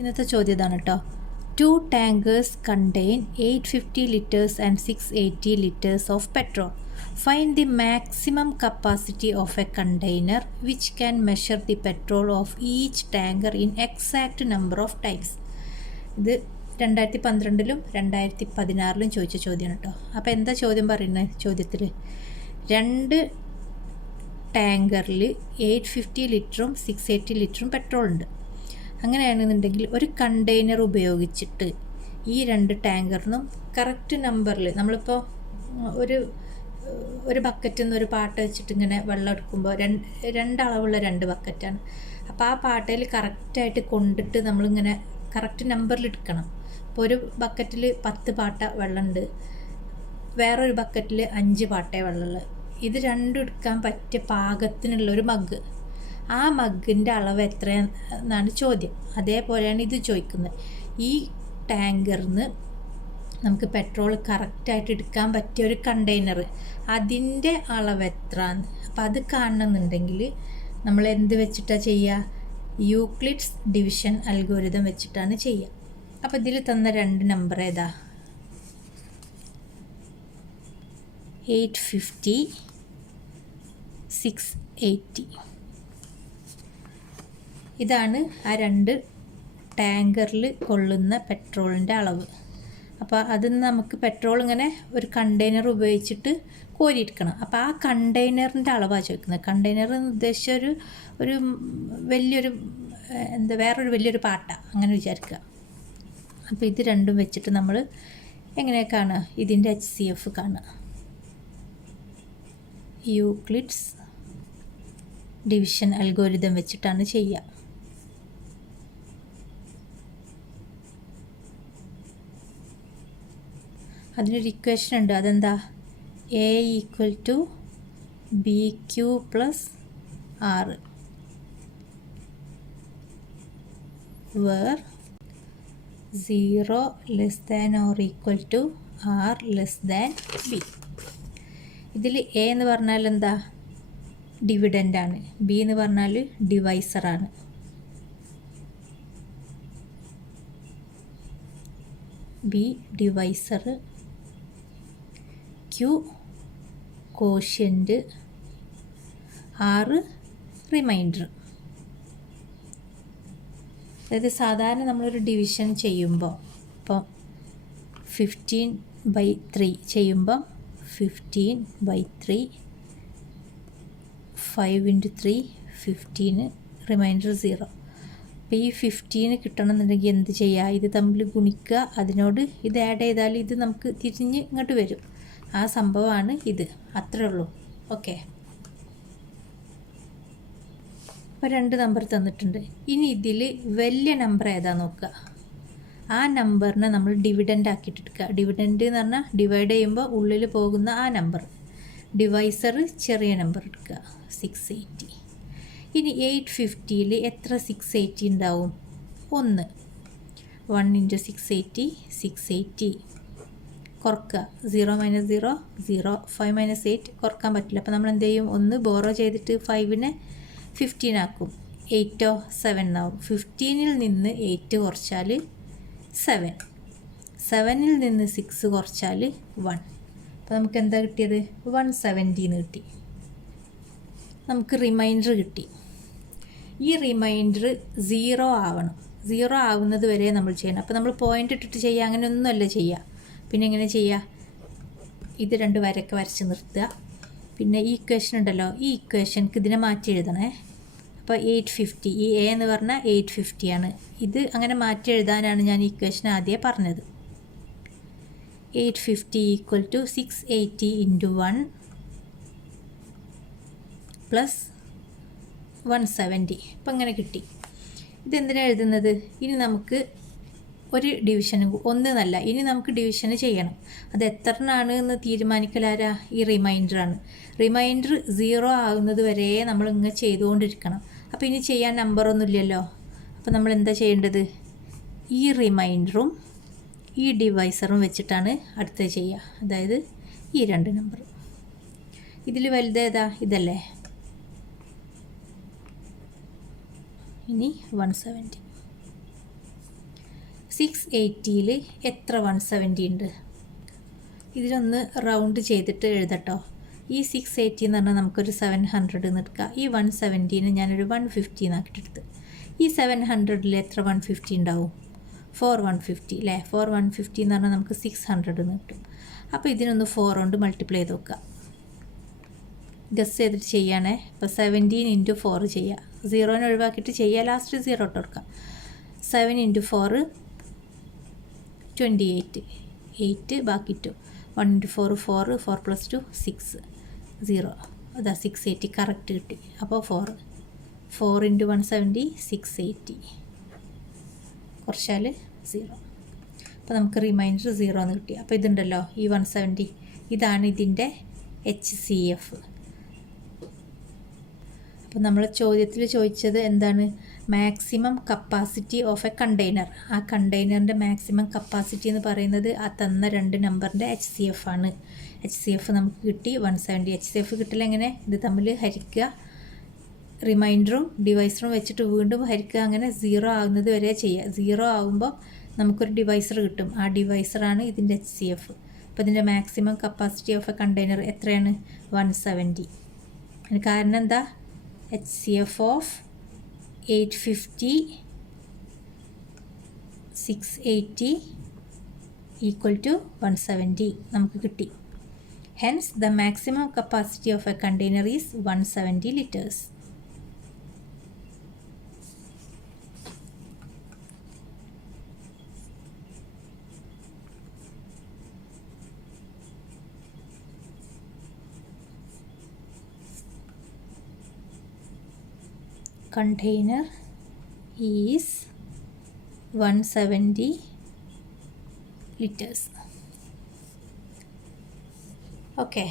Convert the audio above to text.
ഇന്നത്തെ ചോദ്യം ഇതാണ് കേട്ടോ. 2 tankers contain 850 liters and 680 liters of petrol. Find the maximum capacity of a container which can measure the petrol of each tanker in exact number of times. ഇത് 2012-ലും 2016-ലും ചോദിച്ച ചോദ്യമാണ് കേട്ടോ. അപ്പോൾ എന്താ ചോദ്യം പറയുന്നത്? ചോദ്യത്തിൽ 2 ടാങ്കറിൽ 850 ലിറ്ററും 680 ലിറ്ററും പെട്രോൾ ഉണ്ട്. അങ്ങനെയാണെന്നുണ്ടെങ്കിൽ ഒരു കണ്ടെയ്നർ ഉപയോഗിച്ചിട്ട് ഈ 2 ടാങ്കറിനും കറക്റ്റ് നമ്പറിൽ നമ്മളിപ്പോൾ ഒരു ബക്കറ്റിൽ നിന്ന് ഒരു പാട്ട വെച്ചിട്ട് ഇങ്ങനെ വെള്ളം എടുക്കുമ്പോൾ രണ്ടളവുള്ള 2 ബക്കറ്റാണ്. അപ്പോൾ ആ പാട്ടയിൽ കറക്റ്റായിട്ട് കൊണ്ടിട്ട് നമ്മളിങ്ങനെ കറക്റ്റ് നമ്പറിൽ എടുക്കണം. ഇപ്പോൾ ഒരു ബക്കറ്റിൽ 10 പാട്ട വെള്ളമുണ്ട്, വേറൊരു ബക്കറ്റിൽ 5 പാട്ടേ വെള്ളമുള്ളത്. ഇത് രണ്ടും എടുക്കാൻ പറ്റിയ പാകത്തിനുള്ള ഒരു മഗ്, ആ മഗ്ഗിൻ്റെ അളവ് എത്രയെന്നാണ് ചോദ്യം. അതേപോലെയാണ് ഇത് ചോദിക്കുന്നത്. ഈ ടാങ്കറിന് നമുക്ക് പെട്രോൾ കറക്റ്റായിട്ട് എടുക്കാൻ പറ്റിയ ഒരു കണ്ടെയ്നർ, അതിൻ്റെ അളവ് എത്രയാണ്. അപ്പോൾ അത് കാണണമെന്നുണ്ടെങ്കിൽ നമ്മൾ എന്ത് വെച്ചിട്ടാണ് ചെയ്യുക? യൂക്ലിഡ്സ് ഡിവിഷൻ അൽഗോരിതം വെച്ചിട്ടാണ് ചെയ്യുക. അപ്പോൾ ഇതിൽ തന്ന 2 നമ്പർ ഏതാ? 850, 680. ഇതാണ് ആ 2 ടാങ്കറിൽ കൊള്ളുന്ന പെട്രോളിൻ്റെ അളവ്. അപ്പോൾ അതിൽ നിന്ന് നമുക്ക് പെട്രോൾ ഇങ്ങനെ ഒരു കണ്ടെയ്നർ ഉപയോഗിച്ചിട്ട് കോരിയെടുക്കണം. അപ്പോൾ ആ കണ്ടെയ്നറിൻ്റെ അളവാണ് ചോദിക്കുന്നത്. കണ്ടെയ്നർ എന്ന് ഉദ്ദേശിച്ച ഒരു വലിയൊരു വേറൊരു വലിയൊരു പാട്ട അങ്ങനെ വിചാരിക്കുക. അപ്പോൾ ഇത് രണ്ടും വെച്ചിട്ട് നമ്മൾ എങ്ങനെ കാണുക? ഇതിൻ്റെ HCF കാണുക. യൂക്ലിഡ്സ് ഡിവിഷൻ അൽഗോരിതം വെച്ചിട്ടാണ് ചെയ്യുക. അതിനൊരു ഇക്വേഷൻ ഉണ്ട്. അതെന്താ? A = BQ + R, where 0 < or R B. ഇതിൽ A എന്ന് പറഞ്ഞാൽ എന്താ? ഡിവിഡൻ്റാണ്. B എന്ന് പറഞ്ഞാൽ ഡിവൈസറാണ്. B divisor, Q quotient, R remainder. അതായത് സാധാരണ നമ്മളൊരു ഡിവിഷൻ ചെയ്യുമ്പോൾ ഇപ്പോൾ 15/3 ചെയ്യുമ്പോൾ 15/3, 5 × 3 15, റിമൈൻഡർ 0. അപ്പോൾ ഈ 15 കിട്ടണമെന്നുണ്ടെങ്കിൽ എന്ത് ചെയ്യുക? ഇത് തമ്മിൽ ഗുണിക്കുക, അതിനോട് ഇത് ആഡ് ചെയ്താൽ ഇത് നമുക്ക് തിരിഞ്ഞ് ഇങ്ങോട്ട് വരും. ആ സംഭവമാണ് ഇത്. അത്രേ ഉള്ളൂ. ഓക്കെ. അപ്പോൾ 2 നമ്പർ തന്നിട്ടുണ്ട്. ഇനി ഇതിൽ വലിയ നമ്പർ ഏതാ നോക്കുക. ആ നമ്പറിനെ നമ്മൾ ഡിവിഡൻ്റ് ആക്കിയിട്ട് എടുക്കുക. ഡിവിഡൻ്റ് എന്ന് പറഞ്ഞാൽ ഡിവൈഡ് ചെയ്യുമ്പോൾ ഉള്ളിൽ പോകുന്ന ആ നമ്പർ. ഡിവൈസർ ചെറിയ നമ്പർ എടുക്കുക, 680. ഇനി 850-ൽ എത്ര 680 ഉണ്ടാവും? 1. 1 × 680, 680. കുറക്കുക. 0 - 0 0, 5 - 8 കുറക്കാൻ പറ്റില്ല. അപ്പോൾ നമ്മൾ എന്ത് ചെയ്യും? 1 ബോറോ ചെയ്തിട്ട് 5-നെ 15 ആക്കും. 8 7 ആവും. 15-ൽ നിന്ന് 8 കുറച്ചാൽ 7, 7-ൽ നിന്ന് 6 കുറച്ചാൽ 1. അപ്പോൾ നമുക്ക് എന്താ കിട്ടിയത്? 170 എന്ന് കിട്ടി. നമുക്ക് റിമൈൻഡർ കിട്ടി. ഈ റിമൈൻഡർ 0 ആവണം. 0 ആവുന്നത് വരെ നമ്മൾ ചെയ്യണം. അപ്പോൾ നമ്മൾ പോയിൻ്റ് ഇട്ടിട്ട് ചെയ്യുക, അങ്ങനെയൊന്നുമല്ല ചെയ്യുക. പിന്നെ എങ്ങനെ ചെയ്യുക? ഇത് 2 വരയൊക്കെ വരച്ച് നിർത്തുക. പിന്നെ ഈ ഇക്വേഷൻ ഉണ്ടല്ലോ, ഈ ഇക്വേഷൻക്ക് ഇതിനെ മാറ്റി എഴുതണേ. അപ്പോൾ 850, ഈ A എന്ന് പറഞ്ഞാൽ 850 ആണ്. ഇത് അങ്ങനെ മാറ്റി എഴുതാനാണ് ഞാൻ ഈ ഇക്വേഷൻ ആദ്യമേ പറഞ്ഞത്. 850 = 680 × 1 + 170. അപ്പം അങ്ങനെ കിട്ടി. ഇതെന്തിനാണ് എഴുതുന്നത്? ഇനി നമുക്ക് ഒരു ഡിവിഷന് 1 എന്നല്ല, ഇനി നമുക്ക് ഡിവിഷന് ചെയ്യണം. അത് എത്രണ്ണാണ് എന്ന് തീരുമാനിക്കലാരാ? ഈ റിമൈൻഡറാണ്. റിമൈൻഡർ 0 ആകുന്നത് വരെ നമ്മൾ ഇങ്ങനെ ചെയ്തുകൊണ്ടിരിക്കണം. അപ്പോൾ ഇനി ചെയ്യാൻ നമ്പറൊന്നുമില്ലല്ലോ. അപ്പോൾ നമ്മൾ എന്താ ചെയ്യേണ്ടത്? ഈ റിമൈൻഡറും ഈ ഡിവൈസറും വെച്ചിട്ടാണ് അടുത്തത് ചെയ്യുക. അതായത് ഈ 2 നമ്പർ. ഇതിൽ വലുതേതാ? ഇതല്ലേ. ഇനി 170. 680 എത്ര 170 ഉണ്ട്? ഇതിലൊന്ന് റൗണ്ട് ചെയ്തിട്ട് എഴുതട്ടോ. ഈ 680 എന്ന് പറഞ്ഞാൽ നമുക്കൊരു 700 എന്ന് എടുക്കാം. ഈ 170 ഞാനൊരു 150 എന്നാക്കിട്ടെടുത്ത്. ഈ 700 എത്ര 150 ഉണ്ടാവും? 4 150 അല്ലേ? 4 150 എന്ന് പറഞ്ഞാൽ നമുക്ക് 600 എന്ന് കിട്ടും. അപ്പോൾ ഇതിനൊന്ന് 4 കൊണ്ട് മൾട്ടിപ്ലൈ ചെയ്ത് നോക്കുക. ഗസ് ചെയ്തിട്ട് ചെയ്യണേ. ഇപ്പോൾ 17 × 4 ചെയ്യുക. 0 ഒഴിവാക്കിയിട്ട് ചെയ്യുക. ലാസ്റ്റ് 0 ഇട്ട് കൊടുക്കാം. 7 × 4 28. 8 ബാക്കി 2. 1 × 4 4. 4 + 2 6. 0. അതാ 680 കറക്റ്റ് കിട്ടി. അപ്പോൾ 4 × 170 680. കുറച്ചാൽ 0. അപ്പോൾ നമുക്ക് റിമൈൻഡർ 0 എന്ന് കിട്ടി. അപ്പോൾ ഇതുണ്ടല്ലോ ഈ 170, ഇതാണ് ഇതിൻ്റെ HCF. അപ്പോൾ നമ്മൾ ചോദ്യത്തിൽ ചോദിച്ചത് എന്താണ്? Maximum capacity of A container. ആ കണ്ടെയ്നറിൻ്റെ മാക്സിമം കപ്പാസിറ്റി എന്ന് പറയുന്നത് ആ തന്ന 2 നമ്പറിൻ്റെ HCF ആണ്. HCF നമുക്ക് കിട്ടി 170. HCF കിട്ടില്ല എങ്ങനെ? ഇത് തമ്മിൽ ഹരിക്കുക, റിമൈൻഡറും ഡിവൈസറും വെച്ചിട്ട് വീണ്ടും ഹരിക്കുക, അങ്ങനെ 0 ആകുന്നത് വരെ ചെയ്യുക. 0 ആകുമ്പോൾ നമുക്കൊരു ഡിവൈസർ കിട്ടും. ആ ഡിവൈസറാണ് ഇതിൻ്റെ HCF. അപ്പോൾ ഇതിൻ്റെ maximum capacity of A container എത്രയാണ്? 170. അതിന് കാരണം എന്താ? HCF ഓഫ് 850 680 = 170 നമുക്ക് കിട്ടി. Hence the maximum capacity of A container is 170 liters. Container is 170 liters. Okay.